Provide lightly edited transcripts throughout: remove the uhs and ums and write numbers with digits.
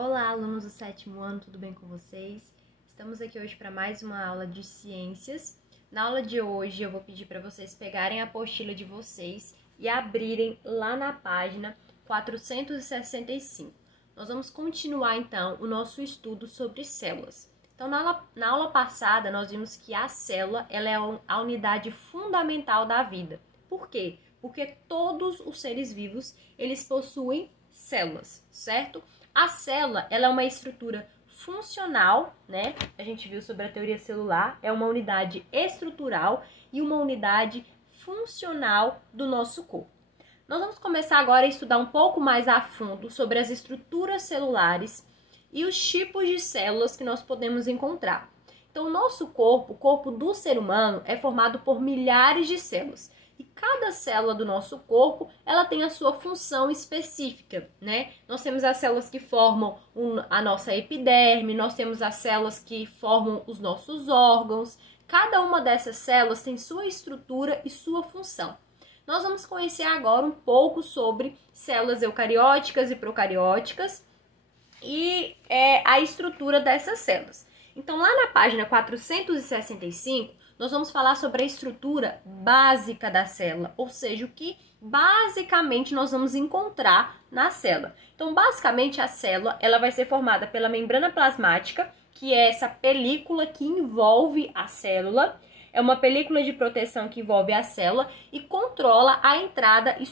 Olá, alunos do 7º ano, tudo bem com vocês? Estamos aqui hoje para mais uma aula de ciências. Na aula de hoje eu vou pedir para vocês pegarem a apostila de vocês e abrirem lá na página 465. Nós vamos continuar então o nosso estudo sobre células. Então na aula passada nós vimos que a célula ela é a unidade fundamental da vida. Por quê? Porque todos os seres vivos eles possuem células, certo? A célula, ela é uma estrutura funcional, né? A gente viu sobre a teoria celular, é uma unidade estrutural e uma unidade funcional do nosso corpo. Nós vamos começar agora a estudar um pouco mais a fundo sobre as estruturas celulares e os tipos de células que nós podemos encontrar. Então, o nosso corpo, o corpo do ser humano, é formado por milhares de células. E cada célula do nosso corpo, ela tem a sua função específica, né? Nós temos as células que formam a nossa epiderme, nós temos as células que formam os nossos órgãos. Cada uma dessas células tem sua estrutura e sua função. Nós vamos conhecer agora um pouco sobre células eucarióticas e procarióticas e a estrutura dessas células. Então, lá na página 465, nós vamos falar sobre a estrutura básica da célula, ou seja, o que basicamente nós vamos encontrar na célula. Então, basicamente, a célula ela vai ser formada pela membrana plasmática, que é essa película que envolve a célula. É uma película de proteção que envolve a célula e controla a entrada e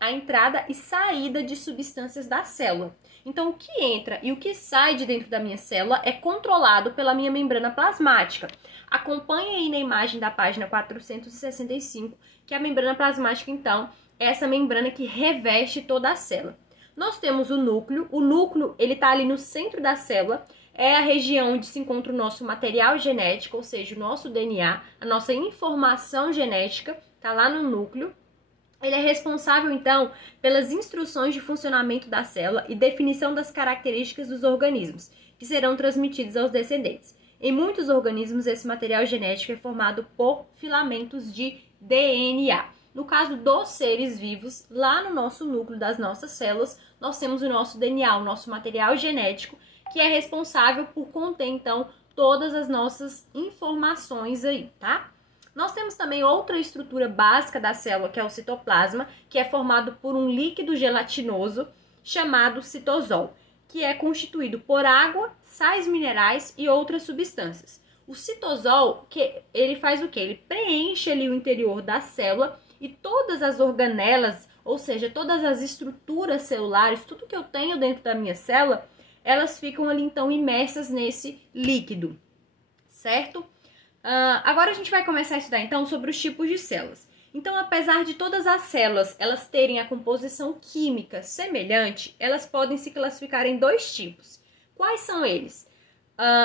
a entrada e saída de substâncias da célula. Então, o que entra e o que sai de dentro da minha célula é controlado pela minha membrana plasmática. Acompanhe aí na imagem da página 465, que a membrana plasmática, então, é essa membrana que reveste toda a célula. Nós temos o núcleo ele está ali no centro da célula, é a região onde se encontra o nosso material genético, ou seja, o nosso DNA, a nossa informação genética, está lá no núcleo. Ele é responsável, então, pelas instruções de funcionamento da célula e definição das características dos organismos, que serão transmitidos aos descendentes. Em muitos organismos, esse material genético é formado por filamentos de DNA. No caso dos seres vivos, lá no nosso núcleo das nossas células, nós temos o nosso DNA, o nosso material genético, que é responsável por conter, então, todas as nossas informações aí, tá? Nós temos também outra estrutura básica da célula, que é o citoplasma, que é formado por um líquido gelatinoso chamado citosol, que é constituído por água, sais minerais e outras substâncias. O citosol, ele faz o quê? Ele preenche ali o interior da célula e todas as organelas, ou seja, todas as estruturas celulares, tudo que eu tenho dentro da minha célula, elas ficam ali então imersas nesse líquido, certo? Agora a gente vai começar a estudar então sobre os tipos de células. Então, apesar de todas as células elas terem a composição química semelhante, elas podem se classificar em dois tipos. Quais são eles?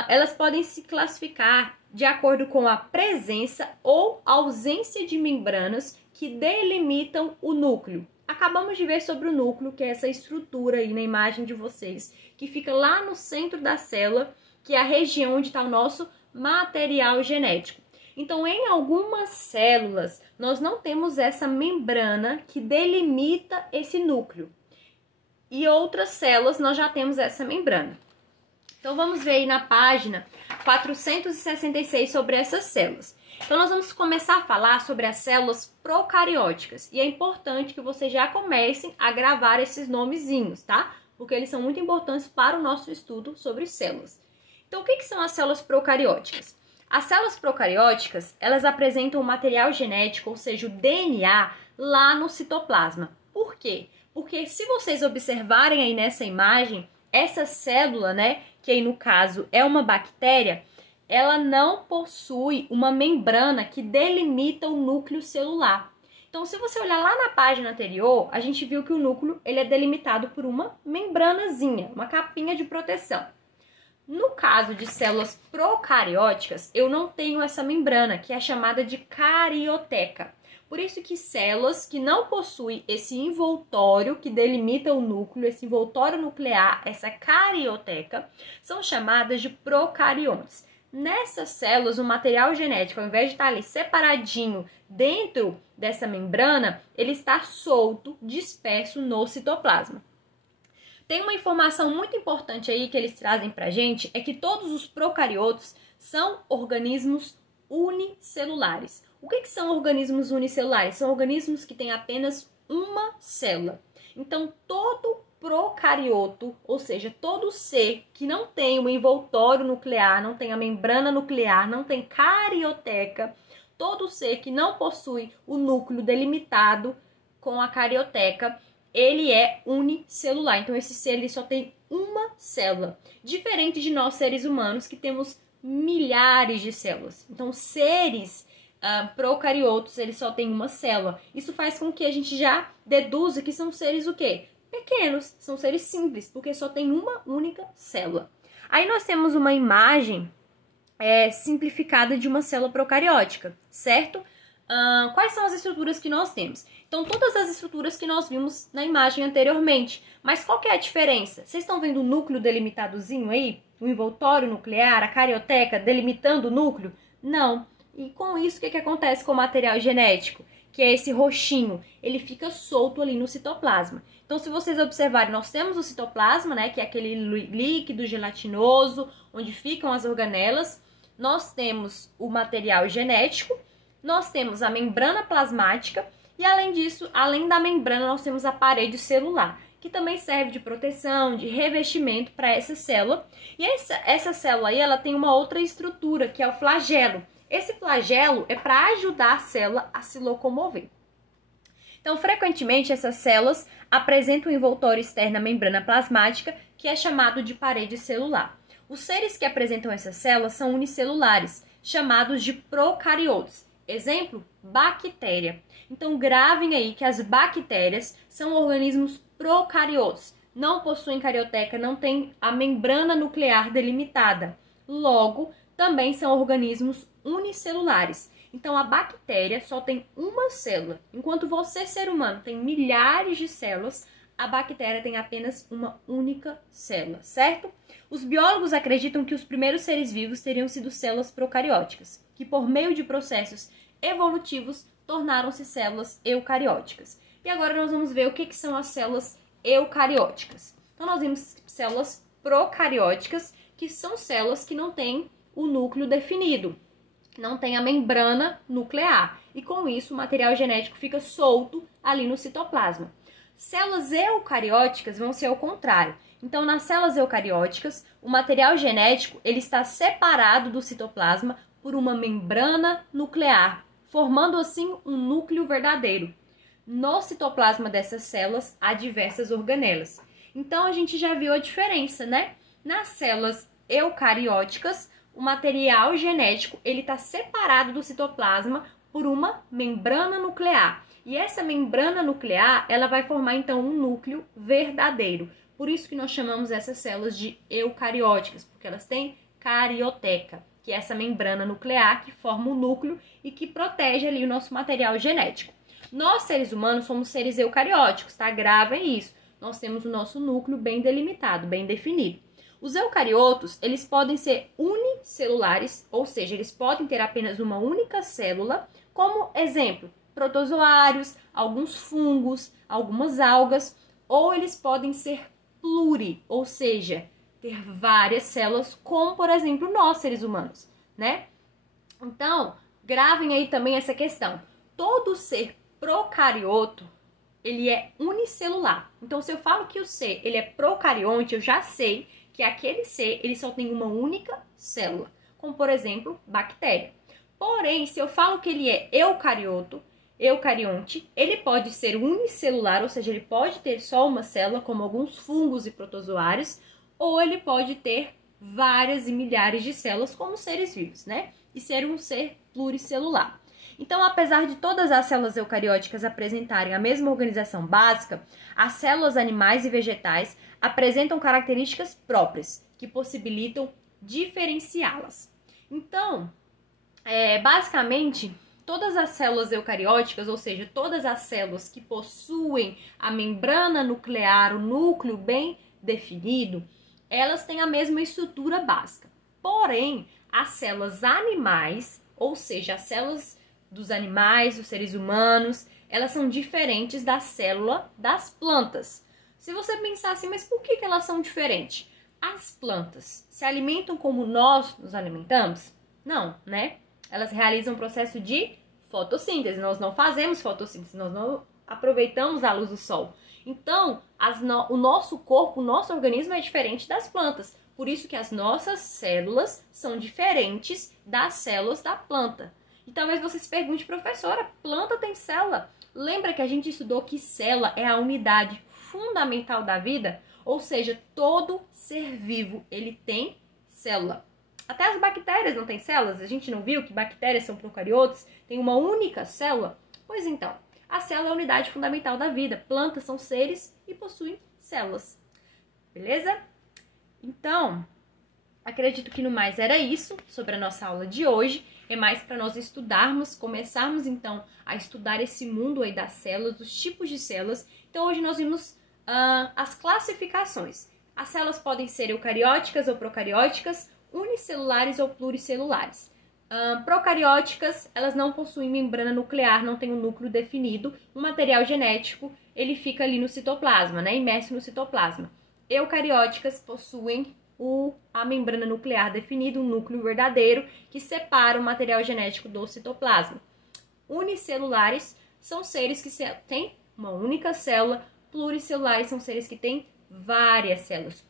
Elas podem se classificar de acordo com a presença ou ausência de membranas que delimitam o núcleo. Acabamos de ver sobre o núcleo, que é essa estrutura aí na imagem de vocês, que fica lá no centro da célula, que é a região onde está o nosso material genético. Então, em algumas células, nós não temos essa membrana que delimita esse núcleo. E outras células, nós já temos essa membrana. Então, vamos ver aí na página 466 sobre essas células. Então, nós vamos começar a falar sobre as células procarióticas. E é importante que vocês já comecem a gravar esses nomezinhos, tá? Porque eles são muito importantes para o nosso estudo sobre células. Então, o que são as células procarióticas? As células procarióticas, elas apresentam o material genético, ou seja, o DNA, lá no citoplasma. Por quê? Porque se vocês observarem aí nessa imagem, essa célula, né, que aí no caso é uma bactéria, ela não possui uma membrana que delimita o núcleo celular. Então, se você olhar lá na página anterior, a gente viu que o núcleo ele é delimitado por uma membranazinha, uma capinha de proteção. No caso de células procarióticas, eu não tenho essa membrana, que é chamada de carioteca. Por isso que células que não possuem esse envoltório que delimita o núcleo, esse envoltório nuclear, essa carioteca, são chamadas de procariontes. Nessas células, o material genético, ao invés de estar ali separadinho dentro dessa membrana, ele está solto, disperso no citoplasma. Tem uma informação muito importante aí que eles trazem pra gente, é que todos os procariotos são organismos unicelulares. O que são organismos unicelulares? São organismos que têm apenas uma célula. Então, todo procarioto, ou seja, todo ser que não tem o envoltório nuclear, não tem a membrana nuclear, não tem carioteca, todo ser que não possui o núcleo delimitado com a carioteca, ele é unicelular. Então, esse ser ele só tem uma célula. Diferente de nós, seres humanos, que temos milhares de células. Então, seres procariotos, eles só têm uma célula. Isso faz com que a gente já deduza que são seres o quê? Pequenos, são seres simples, porque só tem uma única célula. Aí nós temos uma imagem simplificada de uma célula procariótica, certo? Quais são as estruturas que nós temos? Então, todas as estruturas que nós vimos na imagem anteriormente. Mas qual que é a diferença? Vocês estão vendo o núcleo delimitadozinho aí? O envoltório nuclear, a carioteca delimitando o núcleo? Não. E com isso, o que acontece com o material genético? Que é esse roxinho, ele fica solto ali no citoplasma. Então, se vocês observarem, nós temos o citoplasma, né, que é aquele líquido gelatinoso, onde ficam as organelas. Nós temos o material genético, nós temos a membrana plasmática e, além disso, além da membrana, nós temos a parede celular, que também serve de proteção, de revestimento para essa célula. E essa célula aí, ela tem uma outra estrutura, que é o flagelo. Esse flagelo é para ajudar a célula a se locomover. Então, frequentemente, essas células apresentam um envoltório externo à membrana plasmática, que é chamado de parede celular. Os seres que apresentam essas células são unicelulares, chamados de procariotos. Exemplo, bactéria. Então, gravem aí que as bactérias são organismos procariotos. Não possuem carioteca, não têm a membrana nuclear delimitada. Logo, também são organismos unicelulares. Então, a bactéria só tem uma célula. Enquanto você, ser humano, tem milhares de células, a bactéria tem apenas uma única célula, certo? Os biólogos acreditam que os primeiros seres vivos teriam sido células procarióticas, que por meio de processos evolutivos tornaram-se células eucarióticas. E agora nós vamos ver o que são as células eucarióticas. Então, nós vimos células procarióticas, que são células que não têm o núcleo definido, não tem a membrana nuclear, e com isso o material genético fica solto ali no citoplasma. Células eucarióticas vão ser ao contrário. Então, nas células eucarióticas, o material genético ele está separado do citoplasma por uma membrana nuclear, formando assim um núcleo verdadeiro. No citoplasma dessas células há diversas organelas. Então, a gente já viu a diferença, né? Nas células eucarióticas, o material genético ele está separado do citoplasma por uma membrana nuclear. E essa membrana nuclear, ela vai formar então um núcleo verdadeiro. Por isso que nós chamamos essas células de eucarióticas, porque elas têm carioteca, que é essa membrana nuclear que forma o núcleo e que protege ali o nosso material genético. Nós, seres humanos, somos seres eucarióticos, tá? Gravem isso. Nós temos o nosso núcleo bem delimitado, bem definido. Os eucariotos, eles podem ser unicelulares, ou seja, eles podem ter apenas uma única célula, como exemplo, protozoários, alguns fungos, algumas algas, ou eles podem ser pluri, ou seja, ter várias células, como, por exemplo, nós, seres humanos, né? Então, gravem aí também essa questão. Todo ser procarioto, ele é unicelular. Então, se eu falo que o ser, ele é procarionte, eu já sei que aquele ser, ele só tem uma única célula, como, por exemplo, bactéria. Porém, se eu falo que ele é eucarionte, ele pode ser unicelular, ou seja, ele pode ter só uma célula, como alguns fungos e protozoários, ou ele pode ter várias e milhares de células, como seres vivos, né? E ser um ser pluricelular. Então, apesar de todas as células eucarióticas apresentarem a mesma organização básica, as células animais e vegetais apresentam características próprias, que possibilitam diferenciá-las. Então, basicamente, todas as células eucarióticas, ou seja, todas as células que possuem a membrana nuclear, o núcleo bem definido, elas têm a mesma estrutura básica. Porém, as células animais, ou seja, as células dos animais, dos seres humanos, elas são diferentes da célula das plantas. Se você pensar assim, mas por que elas são diferentes? As plantas se alimentam como nós nos alimentamos? Não, né? Elas realizam um processo de fotossíntese. Nós não fazemos fotossíntese, nós não aproveitamos a luz do sol. Então, o nosso corpo, o nosso organismo é diferente das plantas. Por isso que as nossas células são diferentes das células da planta. E talvez você se pergunte, professora, planta tem célula? Lembra que a gente estudou que célula é a unidade fundamental da vida? Ou seja, todo ser vivo, ele tem célula. Até as bactérias não têm células? A gente não viu que bactérias são procariotos? Tem uma única célula? Pois então, a célula é a unidade fundamental da vida. Plantas são seres e possuem células. Beleza? Então, acredito que no mais era isso sobre a nossa aula de hoje. É mais para nós estudarmos, começarmos então a estudar esse mundo aí das células, dos tipos de células. Então hoje nós vimos as classificações. As células podem ser eucarióticas ou procarióticas, unicelulares ou pluricelulares. Procarióticas, elas não possuem membrana nuclear, não tem um núcleo definido. O material genético, ele fica ali no citoplasma, né? Imerso no citoplasma. Eucarióticas possuem a membrana nuclear definida, um núcleo verdadeiro que separa o material genético do citoplasma. Unicelulares são seres que têm uma única célula, pluricelulares são seres que têm várias células,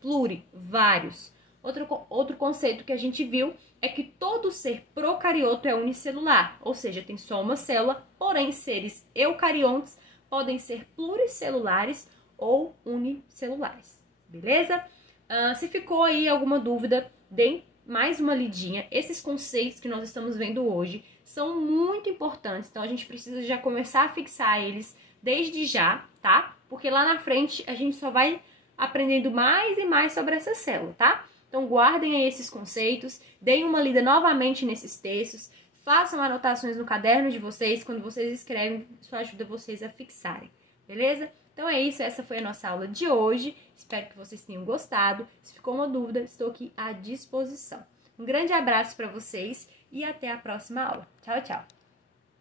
vários. Outro conceito que a gente viu é que todo ser procarioto é unicelular, ou seja, tem só uma célula, porém seres eucariontes podem ser pluricelulares ou unicelulares, beleza? Se ficou aí alguma dúvida, dê mais uma lidinha. Esses conceitos que nós estamos vendo hoje são muito importantes, então a gente precisa já começar a fixar eles desde já, tá? Porque lá na frente a gente só vai aprendendo mais e mais sobre essa célula, tá? Então guardem aí esses conceitos, deem uma lida novamente nesses textos, façam anotações no caderno de vocês, quando vocês escrevem, isso ajuda vocês a fixarem, beleza? Então é isso, essa foi a nossa aula de hoje. Espero que vocês tenham gostado. Se ficou uma dúvida, estou aqui à disposição. Um grande abraço para vocês e até a próxima aula. Tchau, tchau!